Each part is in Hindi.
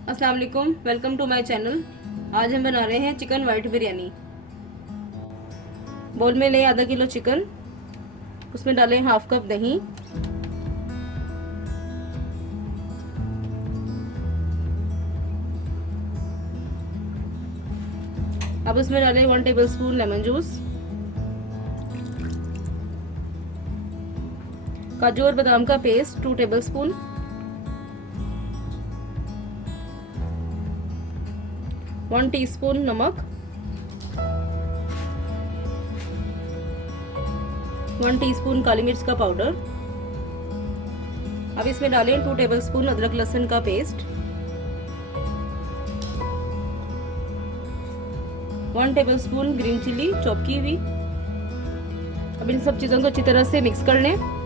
अस्सलाम वालेकुम, वेलकम टू माय चैनल। आज हम बना रहे हैं चिकन वाइट बिरयानी। बोल में लें आधा किलो चिकन, उसमें डालें हाफ कप दही, अब उसमें डालें 1 टेबलस्पून लेमन जूस, काजू और बादाम का पेस्ट 2 टेबलस्पून, 1 टीस्पून नमक, 1 टीस्पून काली मिर्च का पाउडर। अब इसमें डालें 2 टेबलस्पून अदरक लहसुन का paste, 1 tablespoon green chilli chop की हुई। अब इन सब चीज़ों को अच्छी तरह से मिक्स कर लें।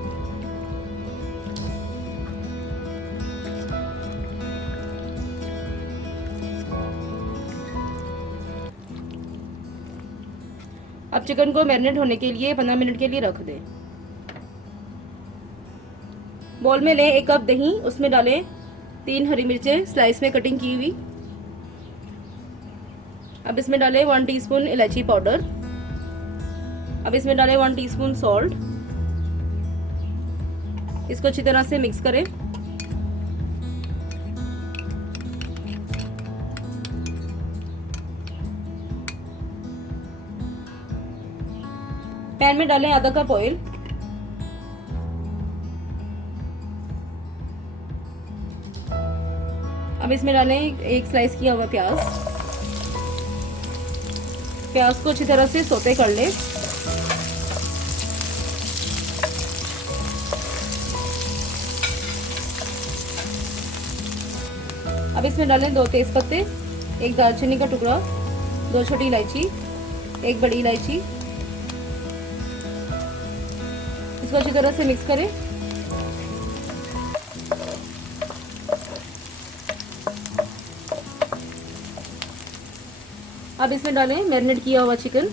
अब चिकन को मैरिनेट होने के लिए 15 मिनट के लिए रख दें। बॉल में लें 1 कप दही, उसमें डालें 3 हरी मिर्चें स्लाइस में कटिंग की हुई। अब इसमें डालें 1 टीस्पून इलायची पाउडर। अब इसमें डालें 1 टीस्पून सॉल्ट। इसको अच्छी तरह से मिक्स करें। पैन में डालें आधा कप ऑयल। अब इसमें डालें 1 स्लाइस किया हुआ प्याज। प्याज को अच्छी तरह से सौते कर लें। अब इसमें डालें 2 तेजपत्ते, 1 दालचीनी का टुकड़ा, 2 छोटी इलायची, 1 बड़ी इलायची। इसको अच्छी तरह से मिक्स करें। अब इसमें डालें मैरिनेट किया हुआ चिकन।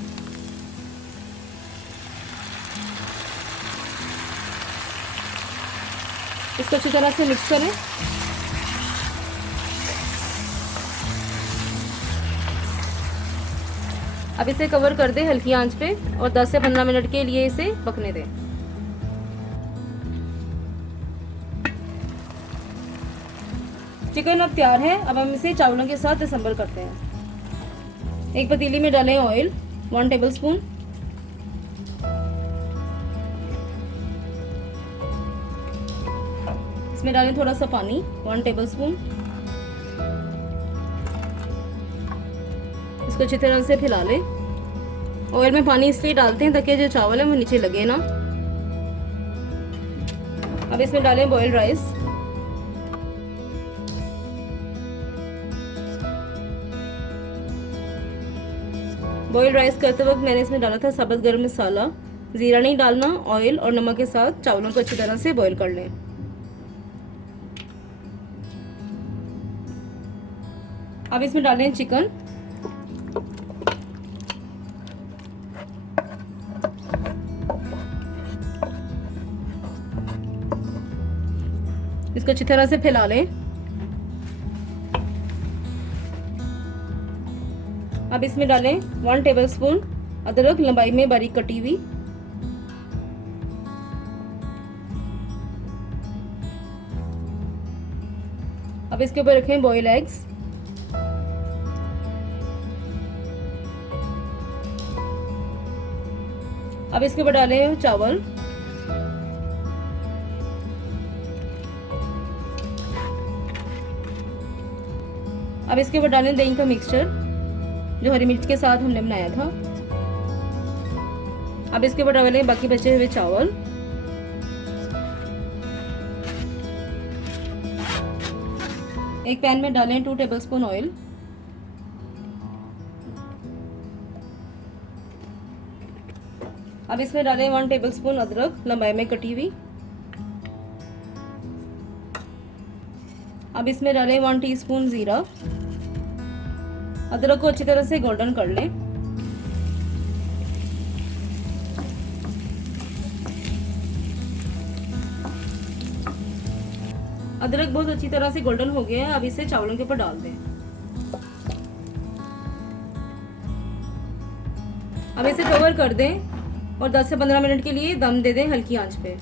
इसको अच्छी तरह से मिक्स करें। अब इसे कवर कर दें हल्की आंच पे और 10 से 15 मिनट के लिए इसे पकने दें। चिकन अब तैयार है। अब हम इसे चावलों के साथ असम्बल करते हैं। एक पतीली में डालें ऑयल 1 टेबलस्पून, इसमें डालें थोड़ा सा पानी 1 टेबलस्पून। इसको अच्छी तरह से फैला लें। ऑयल में पानी इसलिए डालते हैं ताकि जो चावल है वो नीचे लगे ना। अब इसमें डालें बॉइल्ड राइस। बॉइल्ड राइस करते वक्त मैंने इसमें डाला था साबुत गरम मसाला। जीरा नहीं डालना। ऑयल और नमक के साथ चावलों को अच्छी तरह से बॉईल कर लें। अब इसमें डालें चिकन। इसको अच्छी तरह से फैला लें। अब इसमें डालें 1 टेबलस्पून अदरक लंबाई में बारीक कटी हुई। अब इसके ऊपर रखें बॉयल एग्स। अब इसके ऊपर डालें चावल। अब इसके ऊपर डालें दही का मिक्सचर जो हरी मिर्च के साथ हमने बनाया था। अब इसके ऊपर डालें बाकी बचे हुए चावल। एक पैन में डालें 2 टेबलस्पून ऑयल। अब इसमें डालें 1 टेबलस्पून अदरक लंबाई में कटी हुई। अब इसमें डालें 1 टीस्पून जीरा। अदरक को अच्छी तरह से गोल्डन कर लें। अदरक बहुत अच्छी तरह से गोल्डन हो गया है, अब इसे चावलों के ऊपर डाल दें। अब इसे कवर कर दें और 10 से 15 मिनट के लिए दम दे दें हल्की आंच पे।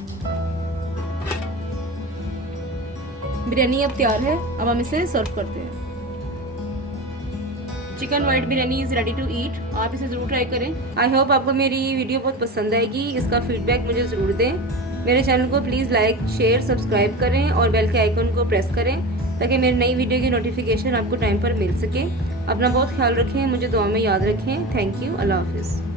बिरयानी अब तैयार है, अब हम इसे सर्व करते हैं। Chicken white biryani is ready to eat. आप इसे ज़रूर ट्राई करें। आई होप आपको मेरी वीडियो बहुत पसंद आएगी। इसका फीडबैक मुझे ज़रूर दें। मेरे चैनल को प्लीज़ लाइक, शेयर, सब्सक्राइब करें और बेल के आइकन को प्रेस करें ताकि मेरी नई वीडियो की नोटिफिकेशन आपको टाइम पर मिल सके। अपना बहुत ख्याल रखें, मुझे दुआ में याद रखें। Thank you. अल्लाह हाफिज़।